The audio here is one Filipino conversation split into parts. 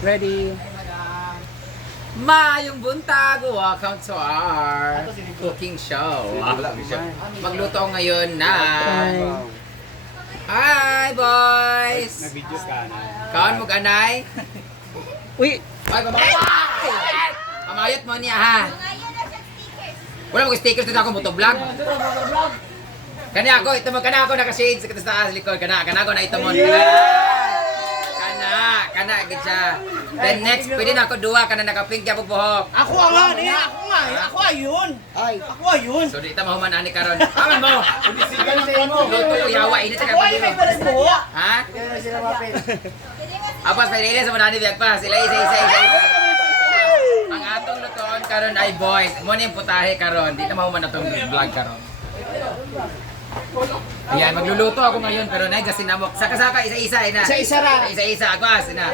Ready? Mayong buntag, welcome to our cooking show. Magluto ako ngayon na Hi boys! Nag-video ka na. Kaon mo ganay? Uy! Ay, babae! Pamayot mo niya ha. Wala mo stickers dito ako motovlog. Kani ako, ito mo, kana ako naka-shades sa taas likod. Kana ako na ito mo. Kana, gid siya. Then next, pwede na ako duwa, kana naka-pink yapog buhok. Ako nga, ako ayun. Ako ayun. So, di ita mahuman ani karon. Aman mo! Sigal sa mo. Luto ko yawa, init sa Ako ay may kapatid. balas buhok. Ha? Hindi na sila mapit. Apas, pwede ilan sa manani biyak pa. Sila isa. Ang atong lutoon karon ay boys. Mo ni yung putahe karon. Di na mahuman atong vlog karon. Ayan, magluluto ako ngayon pero naigasin na mo. Saka-saka, isa-isa na. Isa-isa ra. Isa-isa, agwas na.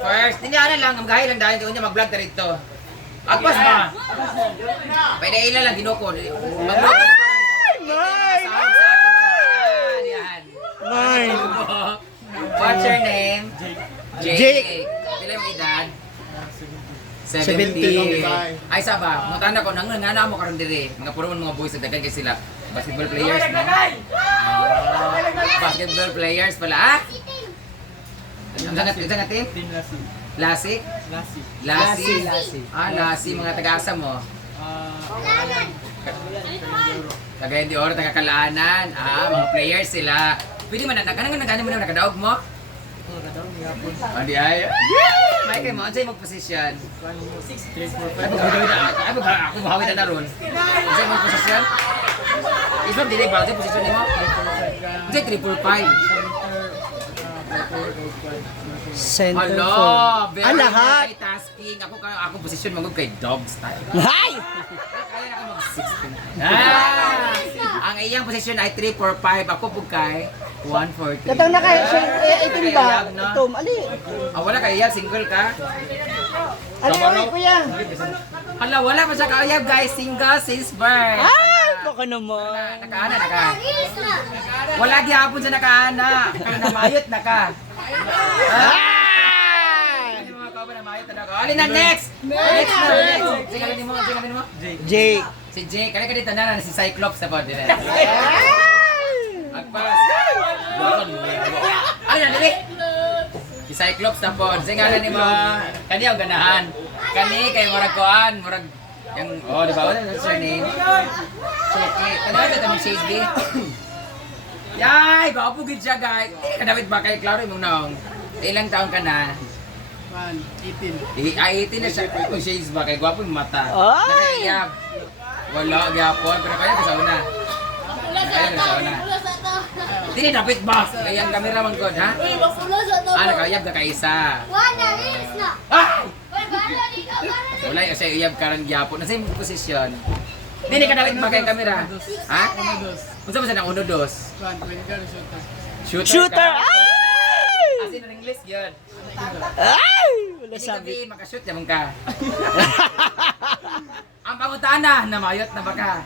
First, tinyanan lang, magahay lang dahil niya mag-vlog na rito. Agwas ba? Pwede ilan lang, ginuko. Magluto pa lang. Nice! Sahog sa ating yan. Nice! What's your name? Jake. Pila yung edad? 70. Ay, saba, mutanda ko, nangangana mo karon dire. Mga puro man mga boys, daghan kay sila. Basketball players, no? Basketball players pala, ah? Ang team? Lasi? Lasi. Ah, Lasi, mga taga-asa mo. Tagay di oro, taga-Kalaanan. Ah, mga players sila. Pwede man, nagana mo na, nakadaog mo? Oh, di ay. May kayo mo, ano sa'yo mag-position? Ay, ako mahawid na ron. Ano sa'yo mag-position? Isang dili ba? Ano sa'yo position mo? Ano sa'yo 3-4-5? Center Hello! for... Very lahat? multitasking. Ako position magod kay dog style. Hay! Kaya ako mag-16. Ang iyang position ay 3-4-5. Ako po kay 1-4-3. Katang na kayo, itim ba? Kaya, no? Itom, ali. Wala kaya, single ka? Ali, kuya. Hala, wala pa siya kaya guys. Single since birth. Ay, baka naman. Naka. Wala gihapon sa nakaana. Kaya namayot na ka. Ay! Ano mga kauban namayot na ka? Alin na next! Next. Singalin mo. Jake. Si Jake, kaya ka dito na si Cyclops na po. Ay! Magpas. Ano na, dali? Si Cyclops na po. Singalin ni mo. Kani ang ganahan. Kani kay murag koan, murag yung di ba? What's your name? Chucky. Ano ba tamang shades B? Yay! Gwapo gid siya, guys. Kadawit ba kay Claro imong naong? Ilang taon ka na? 18 na siya. Kung shades ba kay gwapo yung mata. Ay! Nakaiyab. Wala gyapon pero kaya sa una. Kaya sa una. Dili dapat ba? Kaya ang camera man god, ha? Nakaiyab ka kaisa. Ah! Wala yung sa iyab karan gyapon. Nasa imong posisyon? Dili ka dawit ba kay camera? Ha? Unsa man sa nang 1-2? Shooter! Ay! Asin ng English yun. Ay! Wala Hindi sabi. sabi makashoot naman ka. Ang pangutana, namayot na baka.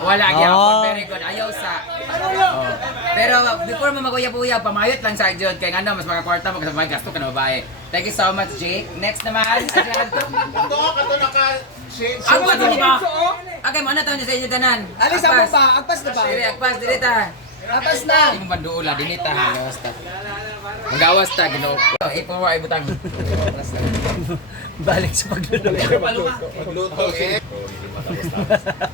Wala gyapon, very good. Ayaw sa. Oh. Pero before mo mag-uyab-uyab, pamayot lang sa jud kay ngano mas makakwarta mo kasi may gasto ka na babae. Thank you so much, Jake. Next naman, Kato naka shades. ang ba ba? Okay, mo na taon sa inyo tanan. Alis mo pa, agpas na ba? Dire, agpas dire ta. Agpas na. Imong banduula dinita halos ta. Magawas ta Ginoo. Ipo ay butang. Balik sa pagluluto. Magluto eh.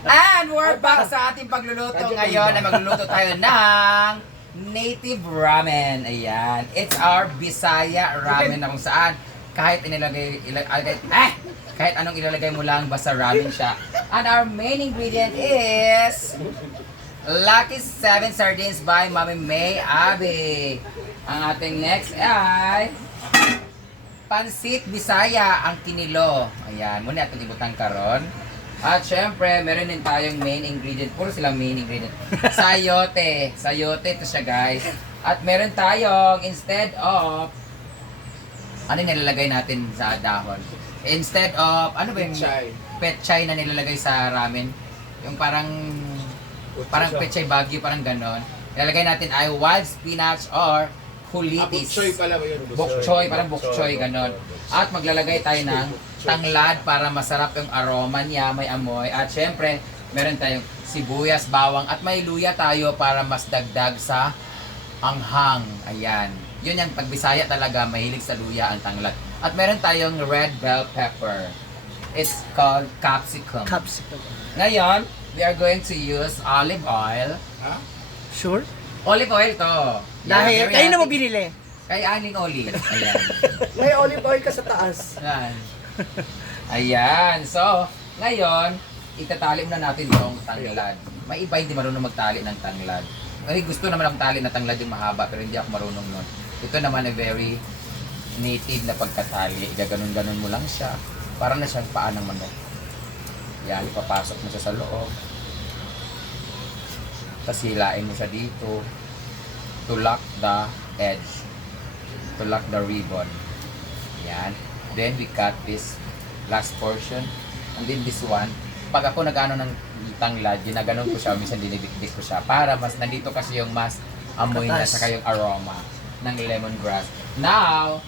And we're back sa ating pagluluto ngayon na magluluto tayo ng native ramen. Ayan. It's our Bisaya ramen na kung saan kahit kahit anong ilalagay mo lang basta ramen siya. And our main ingredient is Lucky 7 Sardines by Mami May Abi. Ang ating next ay Pansit Bisaya ang kinilo. Ayan, muna itong ibutang karon. At syempre, meron din tayong main ingredient. Puro silang main ingredient. Sayote. Sayote ito siya, guys. At meron tayong, instead of, ano yung nilalagay natin sa dahon? Instead of, ano ba yung petchay na nilalagay sa ramen? Yung parang petchay bagyo, parang ganon. Nilalagay natin ay wild spinach or kulitis. Bukchoy pala ba yun? Bok choy, parang bok choy, ganon. At maglalagay tayo ng tanglad para masarap yung aroma niya, may amoy. At syempre, meron tayong sibuyas, bawang, at may luya tayo para mas dagdag sa anghang. Ayan. Yun yung pagbisaya talaga, mahilig sa luya ang tanglad. At meron tayong red bell pepper. It's called capsicum. Capsicum. Ngayon, we are going to use olive oil. Ha? Sure? Olive oil to. Dahil, very kayo na mo happy. binili. Kay Aling Olive. Ayan. May olive oil ka sa taas. Ayan. Ayan. So, ngayon, itatali muna natin yung tanglad. May iba hindi marunong magtali ng tanglad. Kasi gusto naman akong tali na tanglad yung mahaba, pero hindi ako marunong nun. Ito naman ay very native na pagkatali. Gaganon-ganon mo lang siya. Para na siyang paa ng manok. Yan, ipapasok mo siya sa loob. Tapos hilain mo siya dito. To lock the edge. To lock the ribbon. Yan. Then we cut this last portion. And then this one. Pag ako nag-ano ng tanglad, ginaganon ko siya, minsan dinibikdik ko siya. Para mas nandito kasi yung mas amoy na Katas. saka yung aroma ng lemongrass. Now,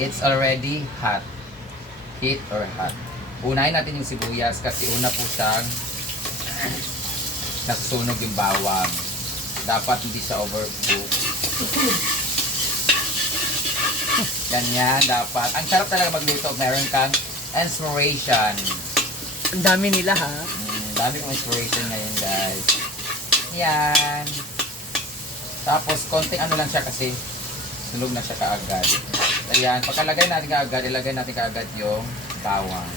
it's already hot. Heat or hot. Unahin natin yung sibuyas kasi una po siyang nasusunog yung bawang. Dapat hindi siya overcook. Ganyan, dapat. Ang sarap talaga magluto. Meron kang inspiration. Ang dami nila ha. Dami kong inspiration ngayon, guys. Yan. Tapos, konting ano lang siya kasi sunog na siya kaagad. Ayan, pagkalagay natin kaagad, ilagay natin kaagad yung bawang.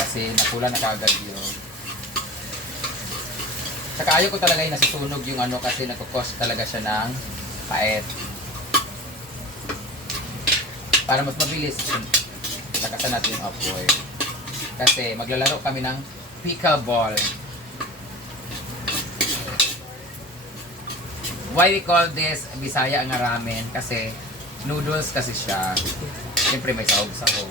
Kasi napula na kaagad yung... Saka ayaw ko talaga yung nasusunog yung ano kasi nagkukos talaga siya ng pait. Para mas mabilis, lakasan natin yung apoy. Kasi maglalaro kami ng pickleball. Why we call this Bisaya nga ramen? Kasi noodles kasi siya. Siyempre may sahog-sahog.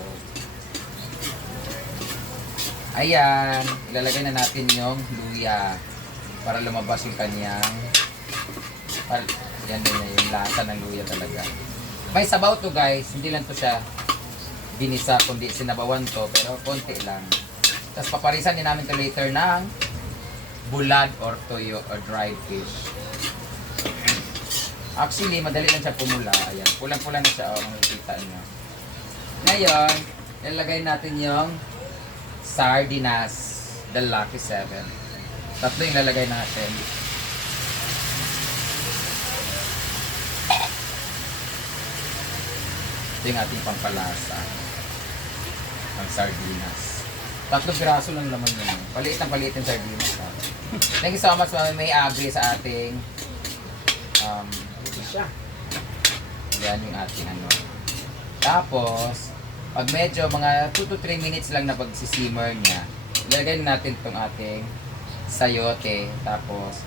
Ayan, ilalagay na natin yung luya para lumabas yung kanyang yan din na yung lasa ng luya talaga. May sabaw to guys, hindi lang to siya binisa kundi sinabawan to pero konti lang. Tapos paparisan din namin to later ng bulad or toyo or dried fish. Actually, madali lang siya pumula. Ayan, pulang-pula na siya. O, makikita nyo. Ngayon, ilagay natin yung sardinas, the Lucky 7. Tatlo yung lalagay natin. Ito yung ating pampalasa. Ang sardinas. Tatlong piraso lang naman yun. Paliit ang paliit yung sardinas. Ha? Thank you so much, Mami May Abri, sa ating yan yung ating ano. Tapos, pag medyo mga 2 to 3 minutes lang na pagsisimmer niya, ilagay natin itong ating sayote. Tapos,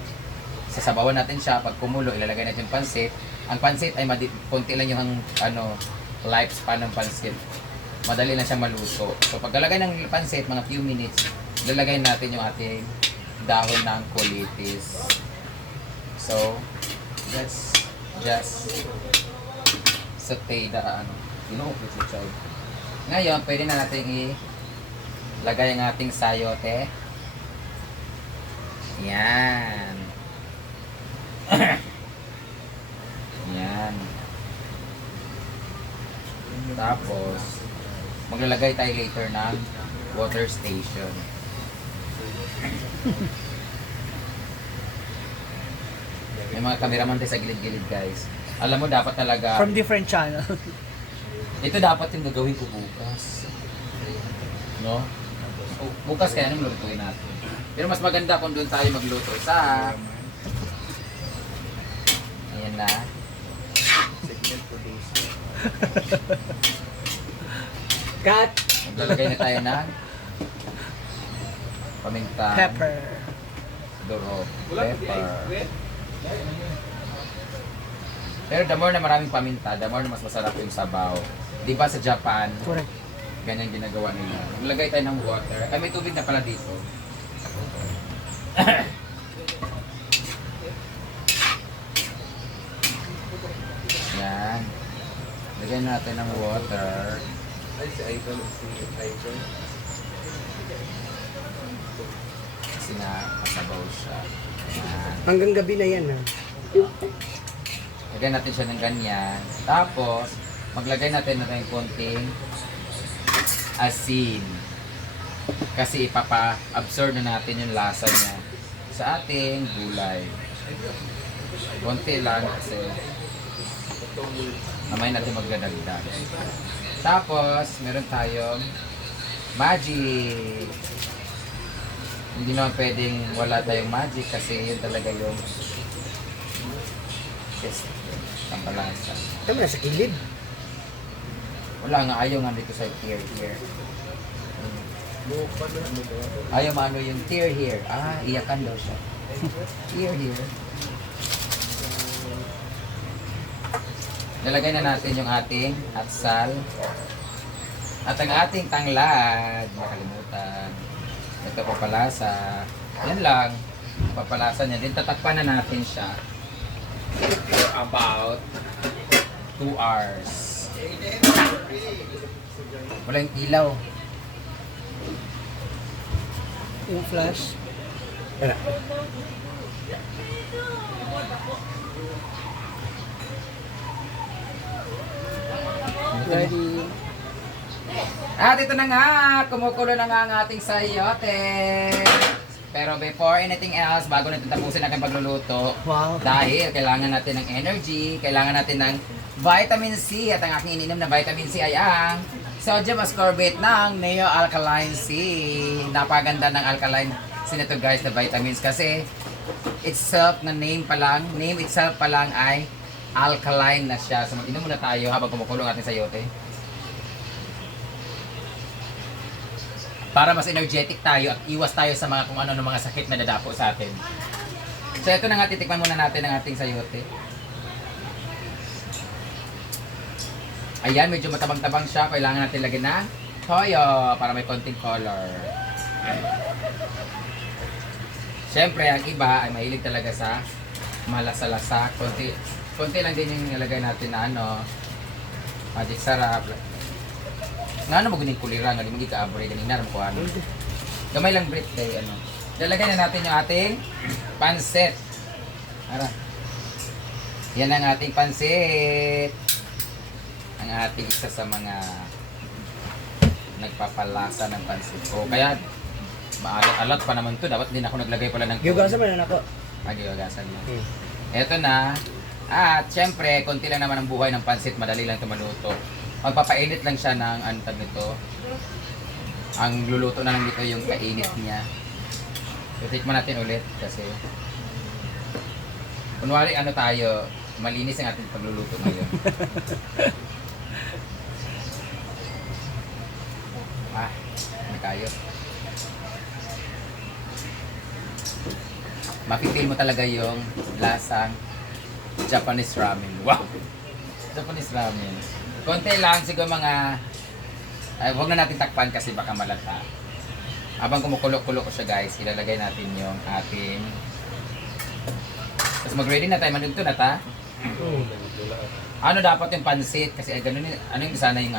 sasabawan natin siya. Pag kumulo, ilalagay natin yung pansit. Ang pansit ay konti lang yung ano, lifespan ng pansit. Madali lang siyang maluto. So, pagkalagay ng pansit, mga few minutes, ilalagay natin yung ating dahon ng kulitis. So, let's just saute the Ngayon, pwede na natin ilagay ang ating sayote. Yan. Yan. Tapos, maglalagay tayo later ng water station. May mga cameraman tayo sa gilid-gilid guys. Alam mo dapat talaga From different channel. ito dapat yung gagawin ko bukas. No? Bukas kaya anong lutuin natin. Pero mas maganda kung doon tayo magluto sa ayan na. Cut. Maglalagay na tayo ng paminta. Pepper. Durog. Pepper. Pero the more na maraming paminta, the more na mas masarap yung sabaw. Di ba sa Japan, Correct. ganyan ginagawa nila. Maglagay tayo ng water. Ay, may tubig na pala dito. Lagyan natin ng water. Kasi nga, masabaw siya. Ayan. Hanggang gabi na yan, ha? Lagyan natin siya ng ganyan. Tapos, maglagay natin na tayong konting asin. Kasi ipapa-absorb na natin yung lasa niya sa ating gulay. Konti lang kasi mamaya natin magdadagdag. Tapos, meron tayong magic. Hindi naman pwedeng wala tayong magic kasi yun talaga yung yes, ang balansa. Tama na sa kilid. Wala nga, ayaw nga dito sa tear here. Ayaw maano yung tear here. Ah, iyakan daw siya. Tear here. Nalagay na natin yung ating atsal. At ang ating tanglad. Nakalimutan. Ito papalasa. Yan lang. Papalasa niya. Din tatakpan na natin siya. For about 2 hours. Walang ilaw. Yung flash. Wala. Ready. At ito na nga, kumukulo na nga ang ating sayote. Pero before anything else, bago natin tapusin ang pagluluto, Wow. dahil kailangan natin ng energy, kailangan natin ng vitamin C. At ang aking ininom na vitamin C ay ang sodium ascorbate ng Neo Alkaline C. Napaganda ng alkaline C nito guys na vitamins kasi itself na name itself pa lang ay alkaline na siya. So mag-inom muna tayo habang kumukulo ang ating sayote. Para mas energetic tayo at iwas tayo sa mga kung ano ng mga sakit na dadapo sa atin. So ito na nga, titikman muna natin ang ating sayote. Ayan, medyo matabang-tabang siya. Kailangan natin lagyan ng toyo para may konting color. Siyempre, ang iba ay mahilig talaga sa malasa-lasa. Konti lang din yung nilagay natin na magic sarap. Nga mo ganing kulira nga di magi kaabore ganing naram ko ano. Gamay lang Brit kay Lalagay na natin yung ating pansit. Ara. Yan ang ating pansit. Ang ating isa sa mga nagpapalasa ng pansit. O kaya maalat pa naman to. Dapat din ako naglagay pala ng Giugasan man na ako. Giugasan mo. Eto na. At syempre, konti lang naman ang buhay ng pansit. Madali lang ito maluto. Magpapainit lang siya ng nito. Ang luluto na lang dito yung kainit niya. So, tikman natin ulit kasi kunwari tayo, malinis ang ating pagluluto ngayon. Hindi tayo. Mapipil mo talaga yung lasang Japanese ramen. Wow! Japanese ramen. Konti lang, siguro mga huwag na natin takpan kasi baka malata. Habang kumukulo-kulo ko siya guys, ilalagay natin yung ating tapos mag-ready na tayo, manunto na ta. Ano dapat yung pansit? Kasi ganun, yung sana yung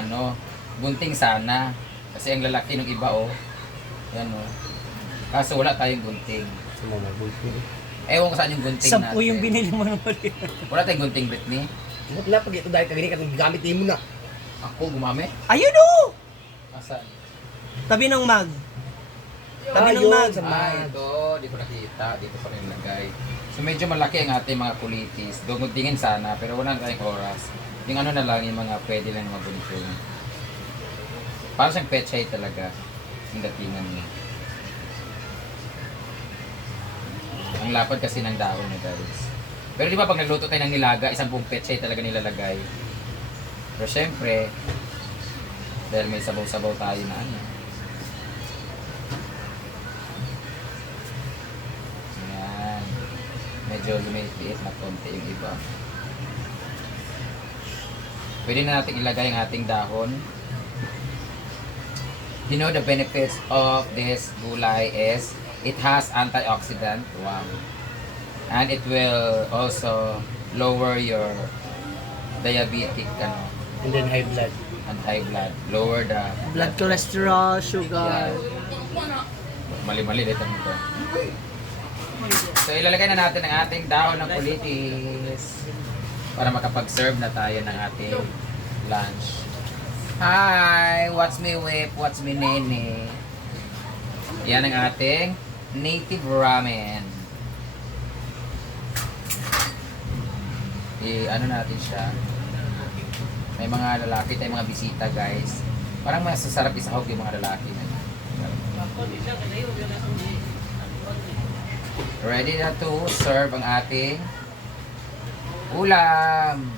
gunting sana. Kasi ang lalaki ng iba yan kaso wala tayong gunting. Ewan ko saan yung gunting natin. 10 yung binili mo ng mali. Wala tayong gunting, Britney. Wala pag ito dahil kagani katong gamit mo na. Ako gumamit? Ayun o! Asan? Tabi ng mag. Tabi ng mag. Ito. Di ko nakita. Dito pa rin lagay. So medyo malaki ang ating mga kulitis. Guntingin sana, pero wala na tayong oras. Yung na lang, yung mga pwede lang na magunting. Parang siyang pechay talaga. Yung datingan niya. Ang lapad kasi ng dahon niya guys. Pero di ba pag nagluto tayo ng nilaga, isang buong pechay talaga nilalagay. Pero syempre, dahil may sabaw-sabaw tayo na Ayan. Medyo lumiliit na konti yung iba. Pwede na natin ilagay ang ating dahon. You know the benefits of this gulay is it has antioxidant. Wow. And it will also lower your diabetic And then high blood. and high blood. Lower the Blood cholesterol, sugar. Mali-mali dito nito. So ilalagay na natin ang ating dahon ng kulitis para makapag-serve na tayo ng ating lunch. Hi! What's me whip? What's me nene? Yan ang ating native ramen. Ano natin siya. May mga lalaki tayong mga bisita guys. Parang masasarap isahog yung mga lalaki. Ready na to serve ang ating ulam.